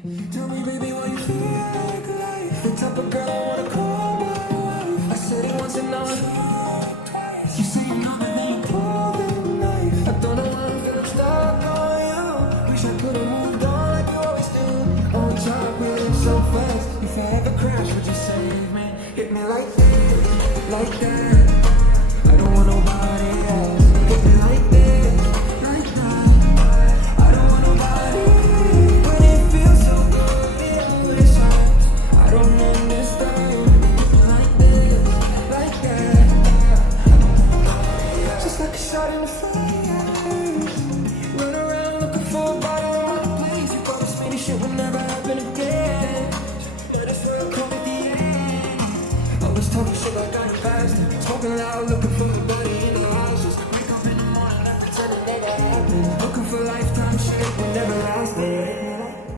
Tell me, baby, what you feel like the type of girl I wanna call my wife. I said it once and now I heard it twice. You say you know that when you pull the knife. I don't know why I'm feeling stuck on you. Wish I could've moved on like you always do. On top, we live so fast. If I ever crash, would you save me? Hit me like that, like that.